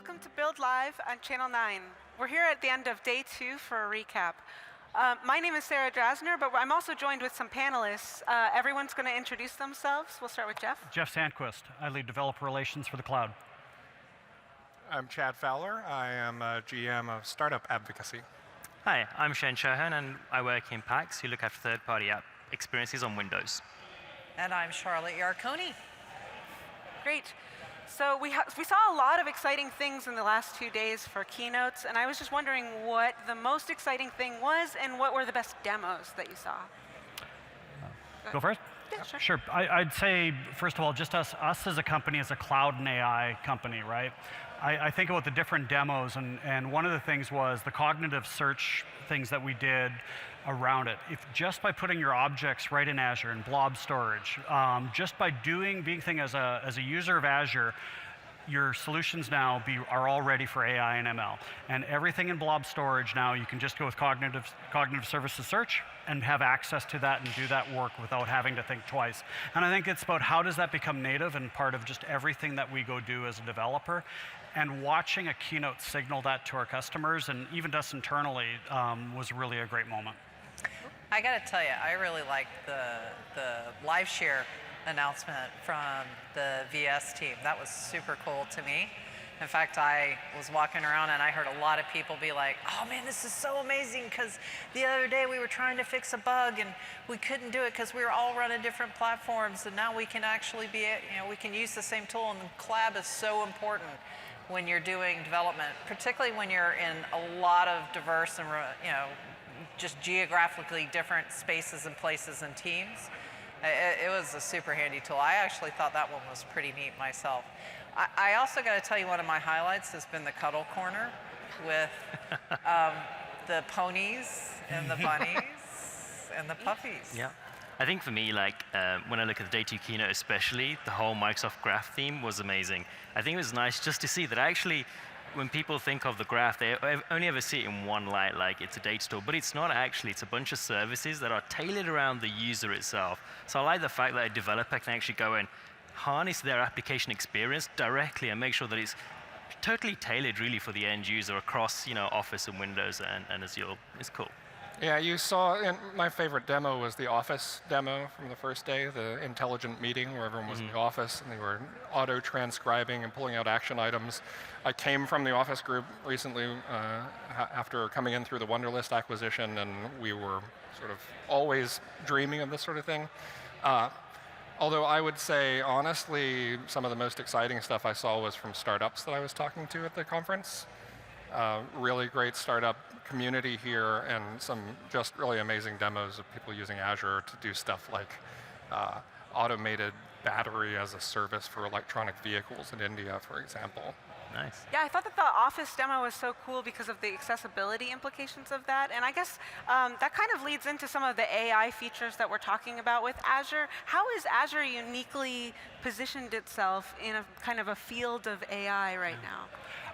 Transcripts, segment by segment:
Welcome to Build Live on Channel 9. We're here at the end of day 2 for a recap. My name is Sarah Drasner, but I'm also joined with some panelists. Everyone's going to introduce themselves. We'll start with Jeff. Jeff Sandquist. I lead developer relations for the cloud. I'm Chad Fowler. I am a GM of Startup Advocacy. Hi, I'm Shane Shohan, and I work in PAX, who look after third-party app experiences on Windows. And I'm Charlotte Yarconi. Great. So we saw a lot of exciting things in the last 2 days for keynotes, and I was just wondering what the most exciting thing was and what were the best demos that you saw. Go first? Yeah, sure. Sure. I'd say, first of all, just us as a company, as a cloud and AI company, right? I think about the different demos, and one of the things was the cognitive search things that we did around it. If just by putting your objects right in Azure and blob storage, just by being thing as a user of Azure, your solutions now are all ready for AI and ML. And everything in blob storage now, you can just go with cognitive services search and have access to that and do that work without having to think twice. And I think it's about how does that become native and part of just everything that we go do as a developer. And watching a keynote signal that to our customers and even to us internally was really a great moment. I got to tell you, I really liked the live share announcement from the VS team. That was super cool to me. In fact, I was walking around and I heard a lot of people be like, oh man, this is so amazing, because the other day we were trying to fix a bug and we couldn't do it because we were all running different platforms, and now we can actually we can use the same tool, and collab is so important when you're doing development, particularly when you're in a lot of diverse and just geographically different spaces and places and teams. It was a super handy tool. I actually thought that one was pretty neat myself. I also got to tell you, one of my highlights has been the cuddle corner with the ponies and the bunnies and the puppies. Yeah. I think for me, when I look at the day 2 keynote especially, the whole Microsoft Graph theme was amazing. I think it was nice just to see that actually, when people think of the graph, they only ever see it in one light, like it's a data store, but it's not actually. It's a bunch of services that are tailored around the user itself. So I like the fact that a developer can actually go and harness their application experience directly and make sure that it's totally tailored really for the end user across Office and Windows and Azure. It's cool. Yeah, you saw, and my favorite demo was the Office demo from the first day, the intelligent meeting where everyone was in the office and they were auto-transcribing and pulling out action items. I came from the Office group recently after coming in through the Wunderlist acquisition, and we were sort of always dreaming of this sort of thing. Although I would say, honestly, some of the most exciting stuff I saw was from startups that I was talking to at the conference. Really great startup community here, and some just really amazing demos of people using Azure to do stuff like automated battery as a service for electronic vehicles in India, for example. Nice. Yeah, I thought that the Office demo was so cool because of the accessibility implications of that. And I guess that kind of leads into some of the AI features that we're talking about with Azure. How has Azure uniquely positioned itself in a kind of a field of AI right now?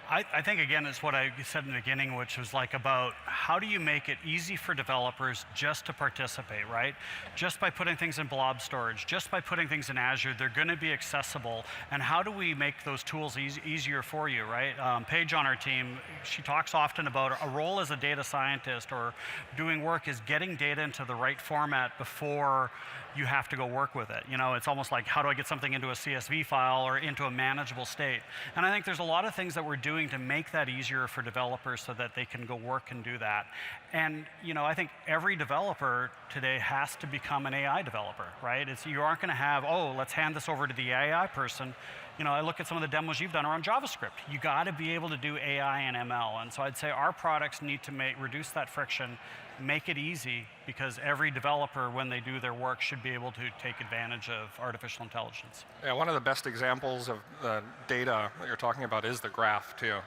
I think, again, it's what I said in the beginning, which was about how do you make it easy for developers just to participate, right? Just by putting things in blob storage, just by putting things in Azure, they're going to be accessible. And how do we make those tools easier for you, right? Paige on our team, she talks often about a role as a data scientist or doing work is getting data into the right format before you have to go work with it. It's almost like, how do I get something into a CSV file or into a manageable state? And I think there's a lot of things that we're doing to make that easier for developers so that they can go work and do that. And I think every developer today has to become an AI developer, right? You aren't going to have, oh, let's hand this over to the AI person. I look at some of the demos you've done around JavaScript. You got to be able to do AI and ML. And so I'd say our products need to reduce that friction, make it easy, because every developer, when they do their work, should be able to take advantage of artificial intelligence. Yeah, one of the best examples of the data that you're talking about is the graph, too.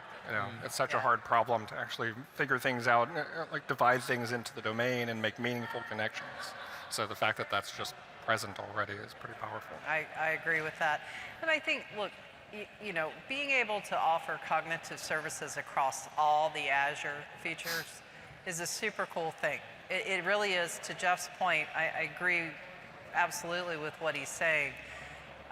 It's such a hard problem to actually figure things out, like divide things into the domain and make meaningful connections. So the fact that that's just present already is pretty powerful. I agree with that. And I think, look, being able to offer cognitive services across all the Azure features is a super cool thing. It really is. To Jeff's point, I agree absolutely with what he's saying.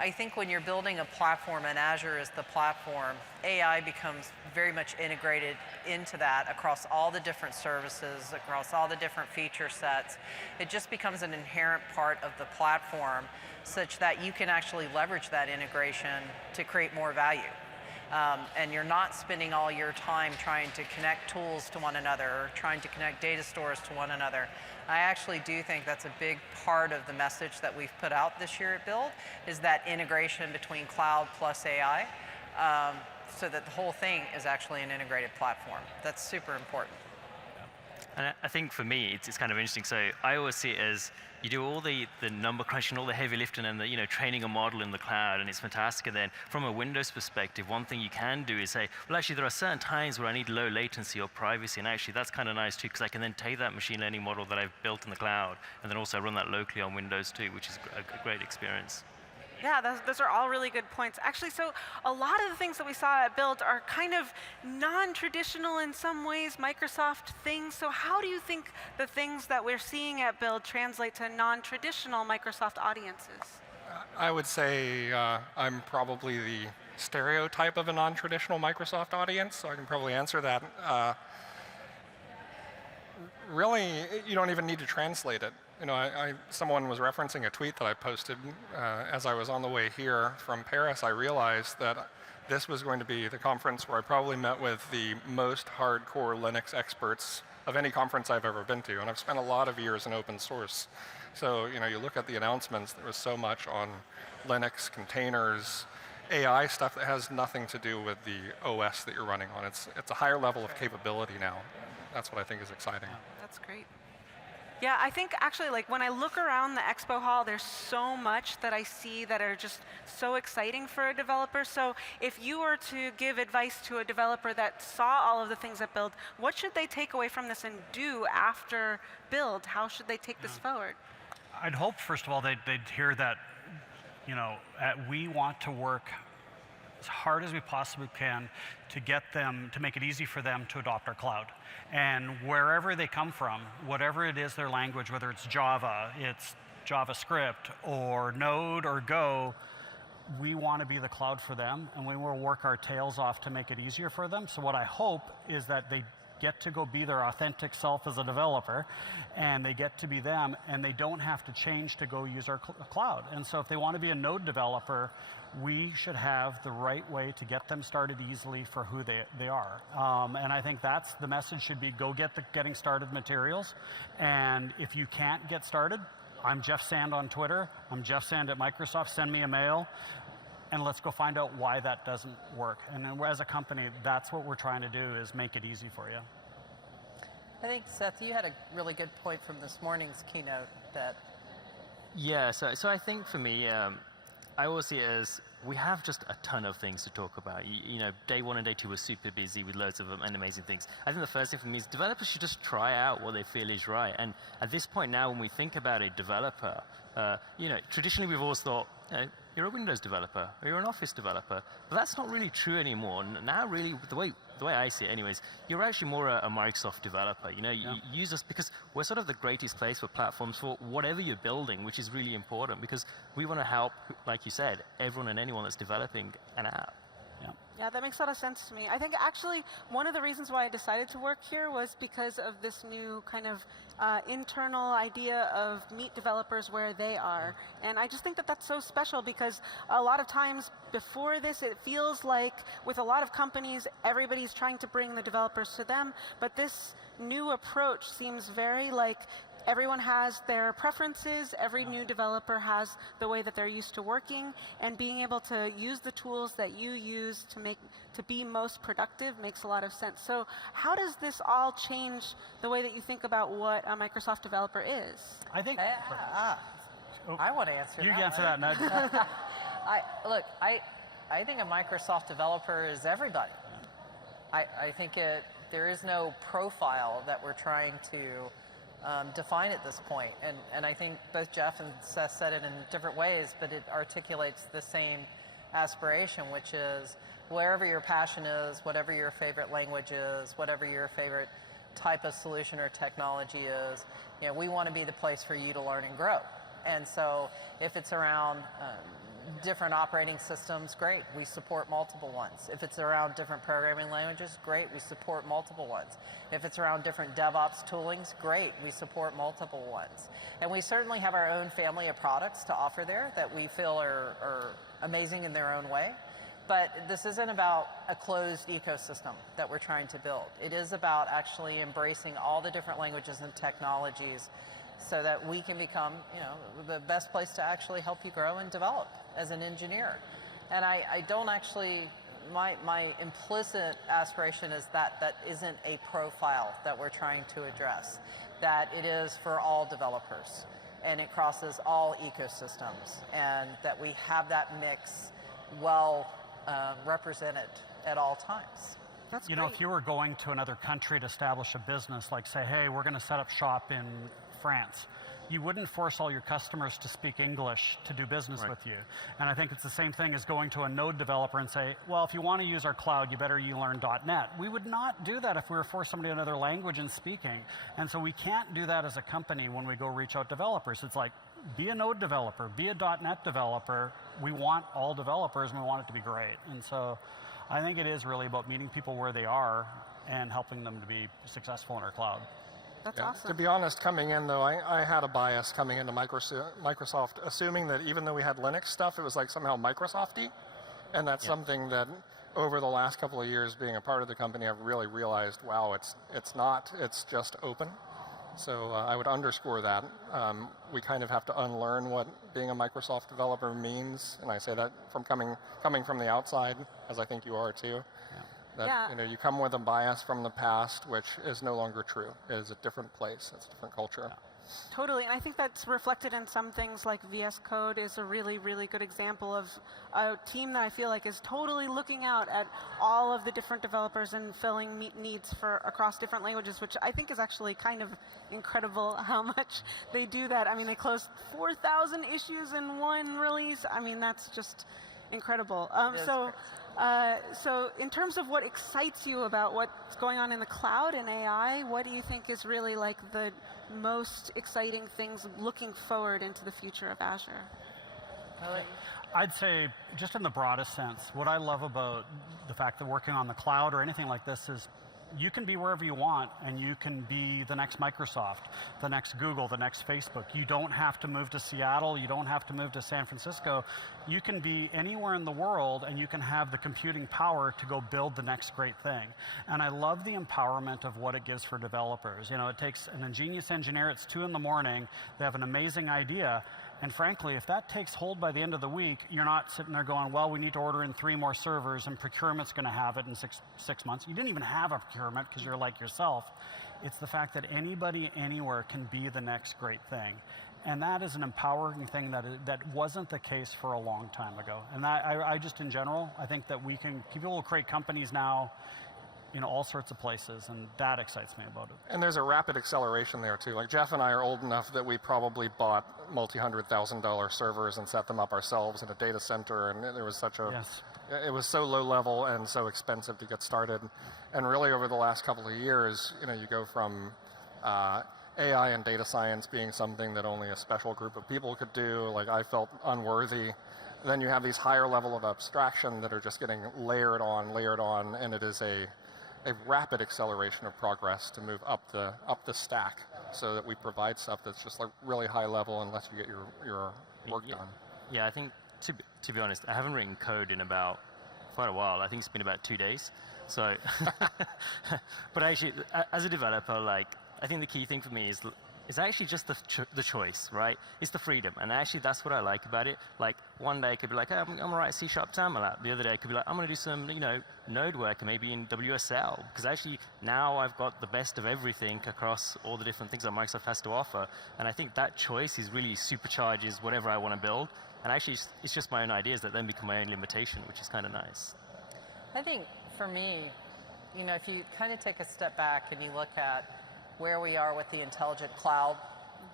I think when you're building a platform and Azure is the platform, AI becomes very much integrated into that across all the different services, across all the different feature sets. It just becomes an inherent part of the platform such that you can actually leverage that integration to create more value. And you're not spending all your time trying to connect tools to one another or trying to connect data stores to one another. I actually do think that's a big part of the message that we've put out this year at Build, is that integration between cloud plus AI, so that the whole thing is actually an integrated platform. That's super important. And I think for me, it's kind of interesting. So I always see it as you do all the number crunching, all the heavy lifting, and the training a model in the cloud, and it's fantastic. And then from a Windows perspective, one thing you can do is say, well, actually, there are certain times where I need low latency or privacy, and actually that's kind of nice too, because I can then take that machine learning model that I've built in the cloud, and then also run that locally on Windows too, which is a great experience. Yeah, those are all really good points. Actually, so a lot of the things that we saw at Build are kind of non-traditional in some ways, Microsoft things. So how do you think the things that we're seeing at Build translate to non-traditional Microsoft audiences? I would say I'm probably the stereotype of a non-traditional Microsoft audience, so I can probably answer that. Really, you don't even need to translate it. Someone was referencing a tweet that I posted as I was on the way here from Paris. I realized that this was going to be the conference where I probably met with the most hardcore Linux experts of any conference I've ever been to, and I've spent a lot of years in open source. So you look at the announcements, there was so much on Linux, containers, AI stuff that has nothing to do with the OS that you're running on. It's a higher level of capability now. That's what I think is exciting. That's great. Yeah, I think actually, like when I look around the expo hall, there's so much that I see that are just so exciting for a developer. So if you were to give advice to a developer that saw all of the things at Build, what should they take away from this and do after Build? How should they take this forward? I'd hope, first of all, they'd hear that, we want to work as hard as we possibly can to get them, to make it easy for them to adopt our cloud. And wherever they come from, whatever it is their language, whether it's Java, it's JavaScript, or Node, or Go, we want to be the cloud for them, and we will work our tails off to make it easier for them. So what I hope is that they get to go be their authentic self as a developer, and they get to be them, and they don't have to change to go use our cloud. And so if they want to be a Node developer, we should have the right way to get them started easily for who they are. And I think that's the message should be, go get the getting started materials. And if you can't get started, I'm Jeff Sand on Twitter. I'm Jeff Sand at Microsoft. Send me a mail, and let's go find out why that doesn't work. And then as a company, that's what we're trying to do, is make it easy for you. I think, Seth, you had a really good point from this morning's keynote that... Yeah, so I think for me, I always see it as we have just a ton of things to talk about. Day one and day two were super busy with loads of and amazing things. I think the first thing for me is developers should just try out what they feel is right. And at this point now, when we think about a developer, traditionally we've always thought, you're a Windows developer or you're an Office developer, but that's not really true anymore. Now, really, the way I see it, anyways, you're actually more a Microsoft developer. You use us because we're sort of the greatest place for platforms for whatever you're building, which is really important because we want to help, like you said, everyone and anyone that's developing an app. Yeah, that makes a lot of sense to me. I think actually one of the reasons why I decided to work here was because of this new kind of internal idea of meet developers where they are. And I just think that that's so special because a lot of times before this, it feels like with a lot of companies, everybody's trying to bring the developers to them. But this new approach seems very like everyone has their preferences, every new developer has the way that they're used to working, and being able to use the tools that you use to be most productive makes a lot of sense. So how does this all change the way that you think about what a Microsoft developer is? I think... I want to answer you that. You answer that, Ned. I think a Microsoft developer is everybody. I think there is no profile that we're trying to define at this point. And I think both Jeff and Seth said it in different ways, but it articulates the same aspiration, which is wherever your passion is, whatever your favorite language is, whatever your favorite type of solution or technology is, we want to be the place for you to learn and grow. And so if it's around different operating systems, great, we support multiple ones. If it's around different programming languages, great, we support multiple ones. If it's around different DevOps toolings, great, we support multiple ones. And we certainly have our own family of products to offer there that we feel are amazing in their own way. But this isn't about a closed ecosystem that we're trying to build. It is about actually embracing all the different languages and technologies so that we can become, the best place to actually help you grow and develop as an engineer. And I don't actually, my implicit aspiration is that isn't a profile that we're trying to address, that it is for all developers and it crosses all ecosystems, and that we have that mix well represented at all times. That's You great. know, if you were going to another country to establish a business, like say, hey, we're going to set up shop in France, you wouldn't force all your customers to speak English to do business with you. And I think it's the same thing as going to a Node developer and say, well, if you want to use our cloud, you better learn .NET. We would not do that if we were forced somebody another language and speaking. And so we can't do that as a company when we go reach out developers. It's like, be a Node developer, be a .NET developer. We want all developers and we want it to be great. And so I think it is really about meeting people where they are and helping them to be successful in our cloud. That's To awesome. be honest, coming in though, I had a bias coming into Microsoft, assuming that even though we had Linux stuff, it was like somehow Microsoft-y. And that's something that over the last couple of years being a part of the company, I've really realized, wow, it's not, it's just open. So I would underscore that. We kind of have to unlearn what being a Microsoft developer means. And I say that from coming from the outside, as I think you are too. That you come with a bias from the past, which is no longer true. It is a different place. It's a different culture. Totally, and I think that's reflected in some things like VS Code is a really, really good example of a team that I feel like is totally looking out at all of the different developers and filling needs for across different languages, which I think is actually kind of incredible how much they do that. I mean, they closed 4,000 issues in one release. I mean, that's just incredible. So in terms of what excites you about what's going on in the cloud and AI, what do you think is really like the most exciting things looking forward into the future of Azure? I'd say, just in the broadest sense, what I love about the fact that working on the cloud or anything like this is you can be wherever you want, and you can be the next Microsoft, the next Google, the next Facebook. You don't have to move to Seattle. You don't have to move to San Francisco. You can be anywhere in the world, and you can have the computing power to go build the next great thing. And I love the empowerment of what it gives for developers. It takes an ingenious engineer. It's 2 in the morning. They have an amazing idea. And frankly, if that takes hold by the end of the week, you're not sitting there going, well, we need to order in 3 more servers and procurement's going to have it in six months. You didn't even have a procurement because you're like yourself. It's the fact that anybody anywhere can be the next great thing. And that is an empowering thing that wasn't the case for a long time ago. And I just, in general, I think that people will create companies now all sorts of places, and that excites me about it. And there's a rapid acceleration there too. Like Jeff and I are old enough that we probably bought multi-$100,000 servers and set them up ourselves in a data center, and there was such a, it was so low level and so expensive to get started. And really over the last couple of years, you go from AI and data science being something that only a special group of people could do, like I felt unworthy. Then you have these higher level of abstraction that are just getting layered on, and it is a rapid acceleration of progress to move up the stack, so that we provide stuff that's just like really high level and lets you get your work done. Yeah, I think to be honest, I haven't written code in about quite a while. I think it's been about 2 days. So, but actually, as a developer, I think the key thing for me is actually just the choice, right? It's the freedom, and actually that's what I like about it. Like one day it could be like, hey, I'm gonna write a C# XAML app. The other day it could be like, I'm gonna do some, node work, maybe in WSL, because actually now I've got the best of everything across all the different things that Microsoft has to offer, and I think that choice is really supercharges whatever I want to build, and actually it's just my own ideas that then become my own limitation, which is kind of nice. I think for me, if you kind of take a step back and you look at where we are with the intelligent cloud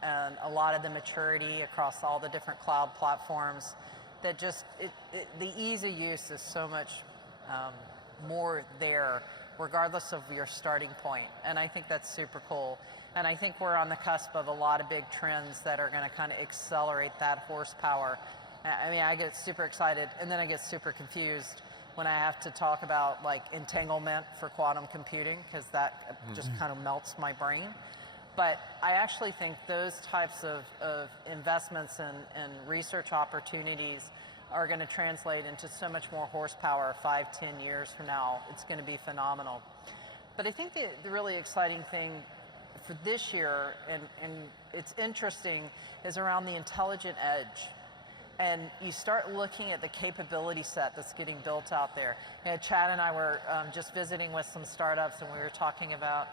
and a lot of the maturity across all the different cloud platforms, that just the ease of use is so much more there regardless of your starting point. And I think that's super cool. And I think we're on the cusp of a lot of big trends that are going to kind of accelerate that horsepower. I mean, I get super excited, and then I get super confused when I have to talk about like entanglement for quantum computing, because that just kind of melts my brain. But I actually think those types of investments and research opportunities are going to translate into so much more horsepower 5, 10 years from now. It's going to be phenomenal. But I think the really exciting thing for this year, and it's interesting, is around the intelligent edge. And you start looking at the capability set that's getting built out there. You know, Chad and I were just visiting with some startups, and we were talking about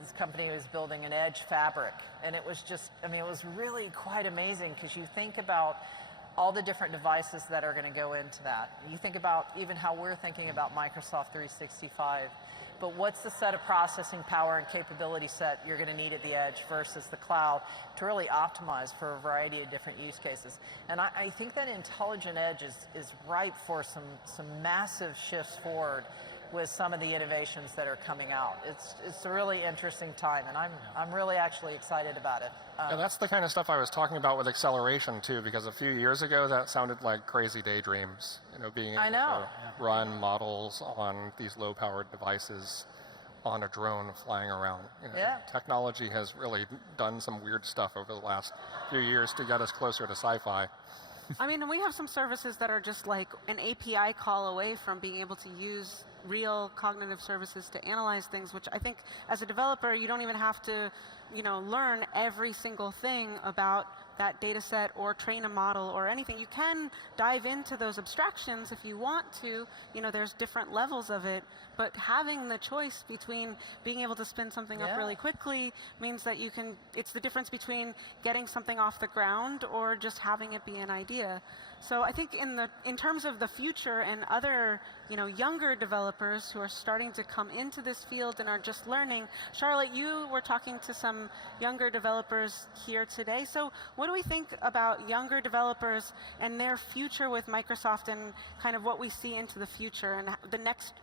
this company was building an edge fabric. And it was just, I mean, it was really quite amazing, because you think about all the different devices that are going to go into that. You think about even how we're thinking about Microsoft 365. But what's the set of processing power and capability set you're going to need at the edge versus the cloud to really optimize for a variety of different use cases? And I think that intelligent edge is ripe for some massive shifts forward with some of the innovations that are coming out. It's a really interesting time, and I'm really actually excited about it. And that's the kind of stuff I was talking about with acceleration too, because a few years ago that sounded like crazy daydreams. You know, being able to run models on these low-powered devices on a drone flying around. You know, technology has really done some weird stuff over the last few years to get us closer to sci-fi. I mean, and we have some services that are just like an API call away from being able to use real cognitive services to analyze things, which I think as a developer, you don't even have to, you know, learn every single thing about that data set or train a model or anything. You can dive into those abstractions if you want to. You know, there's different levels of it, but having the choice between being able to spin something up really quickly means that you can, it's the difference between getting something off the ground or just having it be an idea. So I think in terms of the future and other, you know, younger developers who are starting to come into this field and are just learning, Charlotte, you were talking to some younger developers here today. So what do we think about younger developers and their future with Microsoft, and kind of what we see into the future, and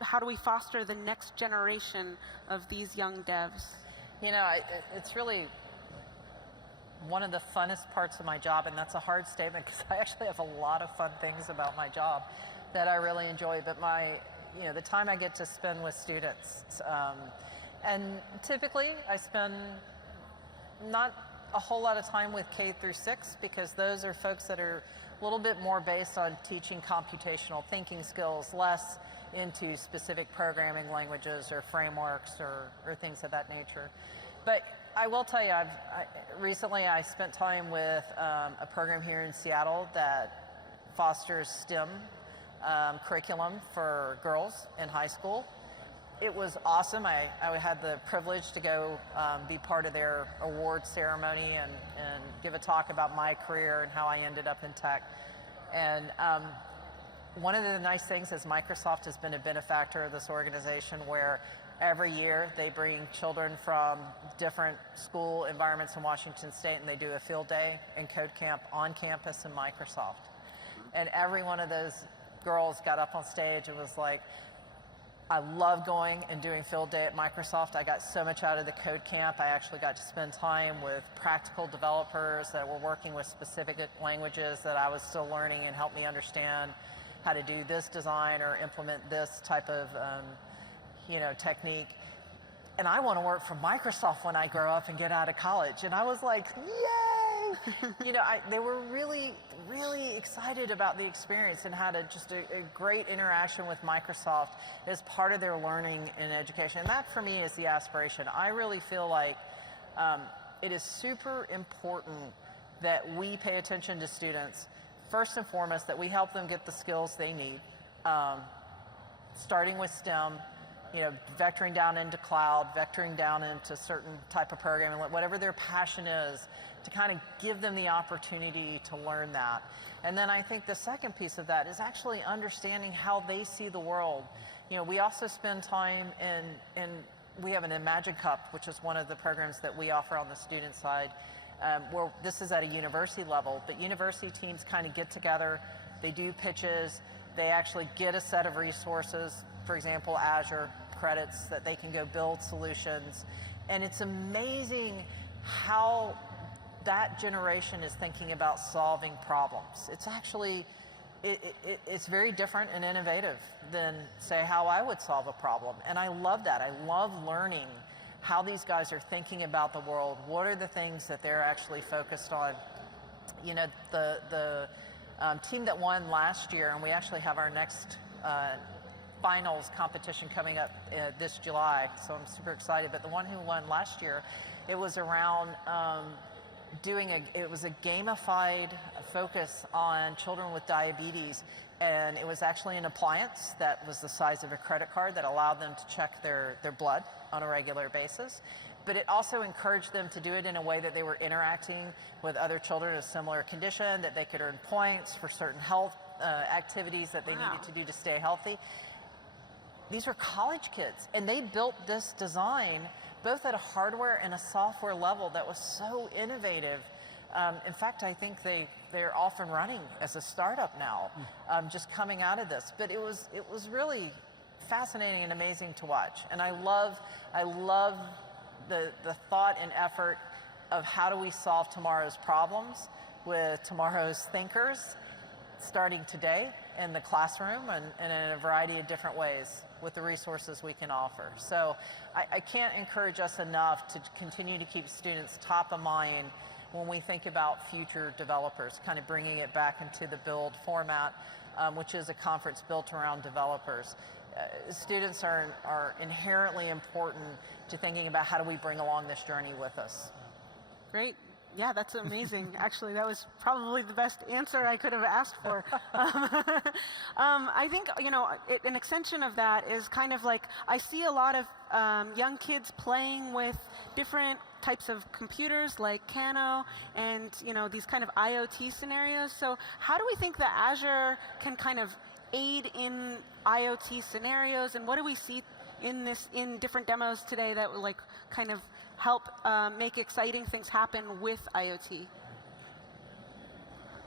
how do we foster the next generation of these young devs? You know, it's really one of the funnest parts of my job, and that's a hard statement because I actually have a lot of fun things about my job that I really enjoy. But the time I get to spend with students, and typically I spend not a whole lot of time with K through 6, because those are folks that are a little bit more based on teaching computational thinking skills, less into specific programming languages or frameworks or things of that nature. But I will tell you, recently I spent time with a program here in Seattle that fosters STEM curriculum for girls in high school. It was awesome. I had the privilege to go be part of their award ceremony and give a talk about my career and how I ended up in tech. And one of the nice things is Microsoft has been a benefactor of this organization, where every year they bring children from different school environments in Washington State, and they do a field day and code camp on campus in Microsoft. And every one of those girls got up on stage and was like, I love going and doing field day at Microsoft. I got so much out of the code camp. I actually got to spend time with practical developers that were working with specific languages that I was still learning, and helped me understand how to do this design or implement this type of technique. And I want to work for Microsoft when I grow up and get out of college. And I was like, yay! They were really, really excited about the experience, and had a great interaction with Microsoft as part of their learning and education. And that, for me, is the aspiration. I really feel like it is super important that we pay attention to students. First and foremost, that we help them get the skills they need, starting with STEM, vectoring down into cloud, vectoring down into certain type of programming, whatever their passion is, to kind of give them the opportunity to learn that. And then I think the second piece of that is actually understanding how they see the world. We also spend time in we have an Imagine Cup, which is one of the programs that we offer on the student side, where this is at a university level, but university teams kind of get together, they do pitches, they actually get a set of resources, for example, Azure, credits that they can go build solutions. And it's amazing how that generation is thinking about solving problems. It's actually, it's very different and innovative than, say, how I would solve a problem. And I love that. I love learning how these guys are thinking about the world. What are the things that they're actually focused on? You know, the team that won last year, and we actually have our next finals competition coming up this July, so I'm super excited. But the one who won last year, it was around it was a gamified focus on children with diabetes, and it was actually an appliance that was the size of a credit card that allowed them to check their blood on a regular basis. But it also encouraged them to do it in a way that they were interacting with other children of similar condition, that they could earn points for certain health activities that they needed to do to stay healthy. These were college kids, and they built this design both at a hardware and a software level that was so innovative. In fact, I think they're off and running as a startup now, just coming out of this. But it was really fascinating and amazing to watch. And I love the thought and effort of how do we solve tomorrow's problems with tomorrow's thinkers, starting today in the classroom and in a variety of different ways with the resources we can offer. So I can't encourage us enough to continue to keep students top of mind when we think about future developers, kind of bringing it back into the build format, which is a conference built around developers. Students are inherently important to thinking about how do we bring along this journey with us. Great. Yeah, that's amazing. Actually, that was probably the best answer I could have asked for. I think, you know, an extension of that is kind of like, I see a lot of young kids playing with different types of computers like Kano and, you know, these kind of IoT scenarios. So how do we think that Azure can kind of aid in IoT scenarios, and what do we see in different demos today that will like kind of help make exciting things happen with IoT?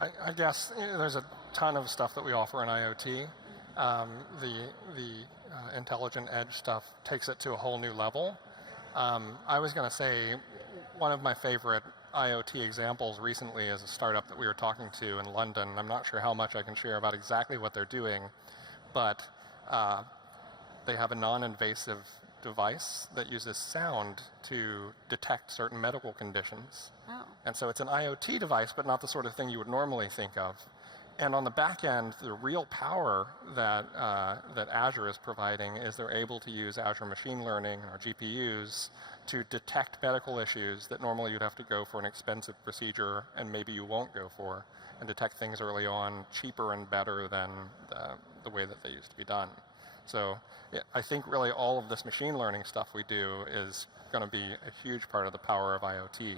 I guess there's a ton of stuff that we offer in IoT. The intelligent edge stuff takes it to a whole new level. I was going to say one of my favorite IoT examples recently is a startup that we were talking to in London. I'm not sure how much I can share about exactly what they're doing, but they have a non-invasive device that uses sound to detect certain medical conditions. Oh. And so it's an IoT device, but not the sort of thing you would normally think of. And on the back end, the real power that, that Azure is providing is they're able to use Azure Machine Learning, or GPUs, to detect medical issues that normally you'd have to go for an expensive procedure and maybe you won't go for, and detect things early on cheaper and better than the way that they used to be done. So yeah, I think really all of this machine learning stuff we do is going to be a huge part of the power of IoT.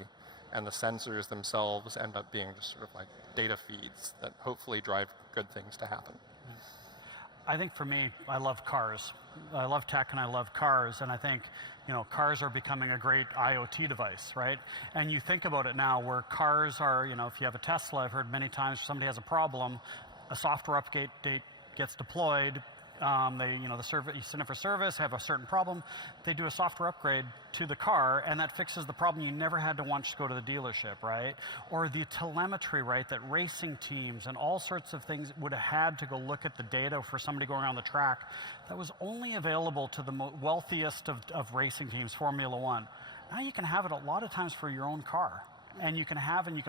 And the sensors themselves end up being just sort of like data feeds that hopefully drive good things to happen. I think for me, I love cars. I love tech and I love cars, and I think, you know, cars are becoming a great IoT device, right? And you think about it now where cars are, you know, if you have a Tesla, I've heard many times somebody has a problem, a software update gets deployed, you send it for service, have a certain problem, they do a software upgrade to the car, and that fixes the problem. You never had to once go to the dealership, right? Or the telemetry, right, that racing teams and all sorts of things would have had to go look at the data for somebody going around the track. That was only available to the wealthiest of racing teams, Formula One. Now you can have it a lot of times for your own car. And you can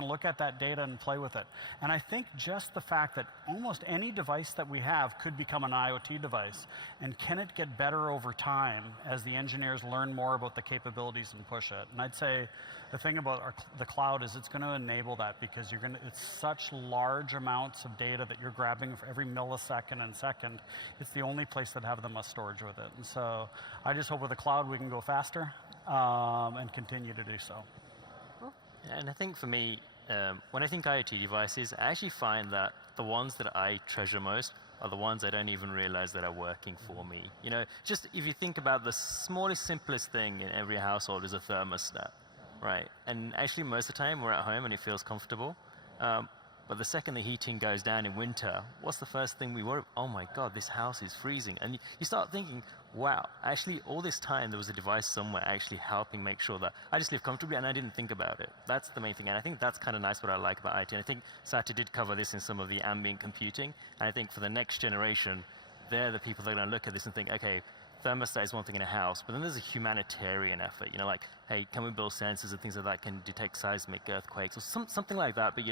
look at that data and play with it. And I think just the fact that almost any device that we have could become an IoT device. And can it get better over time as the engineers learn more about the capabilities and push it? And I'd say the thing about the cloud is it's going to enable that, because it's such large amounts of data that you're grabbing for every millisecond and second. It's the only place that have the most storage with it. And so I just hope with the cloud we can go faster and continue to do so. And I think for me, when I think IoT devices, I actually find that the ones that I treasure most are the ones I don't even realize that are working for me. You know, just if you think about the smallest, simplest thing in every household is a thermostat, right? And actually most of the time we're at home and it feels comfortable. But the second the heating goes down in winter, what's the first thing we worry? Oh my God, this house is freezing. And you start thinking, wow, actually all this time there was a device somewhere actually helping make sure that I just live comfortably and I didn't think about it. That's the main thing. And I think that's kind of nice what I like about IT. And I think Satya did cover this in some of the ambient computing. And I think for the next generation, they're the people that are going to look at this and think, okay, thermostat is one thing in a house, but then there's a humanitarian effort, like, hey, can we build sensors and things like that can detect seismic earthquakes or something like that, but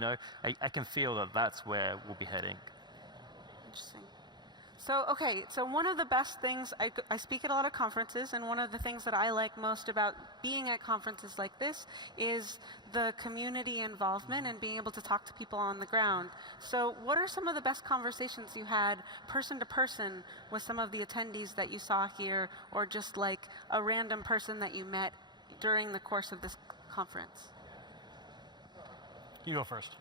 I can feel that that's where we'll be heading. Interesting. So, okay, so one of the best things, I speak at a lot of conferences, and one of the things that I like most about being at conferences like this is the community involvement and being able to talk to people on the ground. So what are some of the best conversations you had person to person with some of the attendees that you saw here, or just like a random person that you met during the course of this conference? You go first.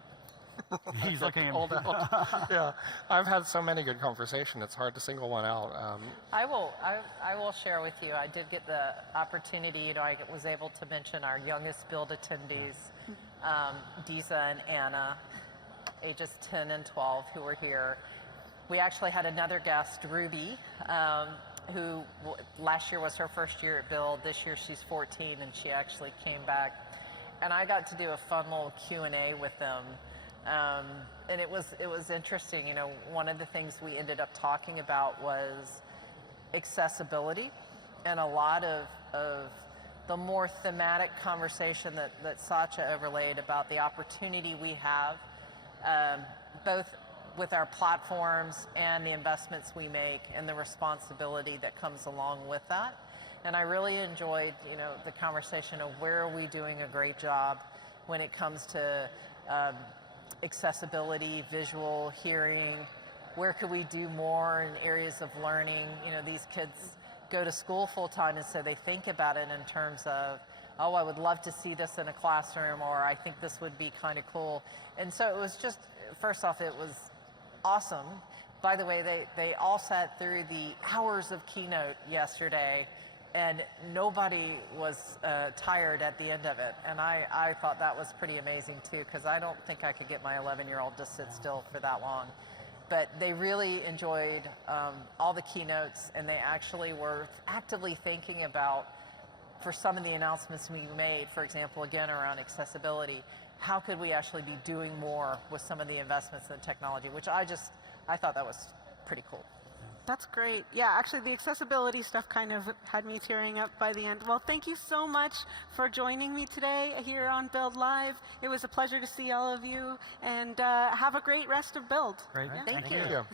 He's looking at Hold out. Yeah, I've had so many good conversations. It's hard to single one out. I will share with you. I did get the opportunity. I was able to mention our youngest build attendees, Disa and Anna, ages 10 and 12, who were here. We actually had another guest, Ruby, who last year was her first year at Build. This year she's 14, and she actually came back. And I got to do a fun little Q&A with them. And it was interesting. One of the things we ended up talking about was accessibility, and a lot of the more thematic conversation that Satya overlaid about the opportunity we have, both with our platforms and the investments we make and the responsibility that comes along with that. And I really enjoyed, the conversation of where are we doing a great job when it comes to accessibility, visual, hearing. Where could we do more in areas of learning? These kids go to school full time, and so they think about it in terms of, oh, I would love to see this in a classroom, or I think this would be kind of cool. And so it was just, first off, it was awesome. By the way, they all sat through the hours of keynote yesterday, and nobody was tired at the end of it. And I thought that was pretty amazing too, because I don't think I could get my 11-year-old to sit still for that long. But they really enjoyed all the keynotes, and they actually were actively thinking about, for some of the announcements we made, for example, again, around accessibility, how could we actually be doing more with some of the investments in technology, which I thought that was pretty cool. That's great. Yeah, actually the accessibility stuff kind of had me tearing up by the end. Well, thank you so much for joining me today here on Build Live. It was a pleasure to see all of you, and have a great rest of Build. Great. Yeah. Thank Thank you.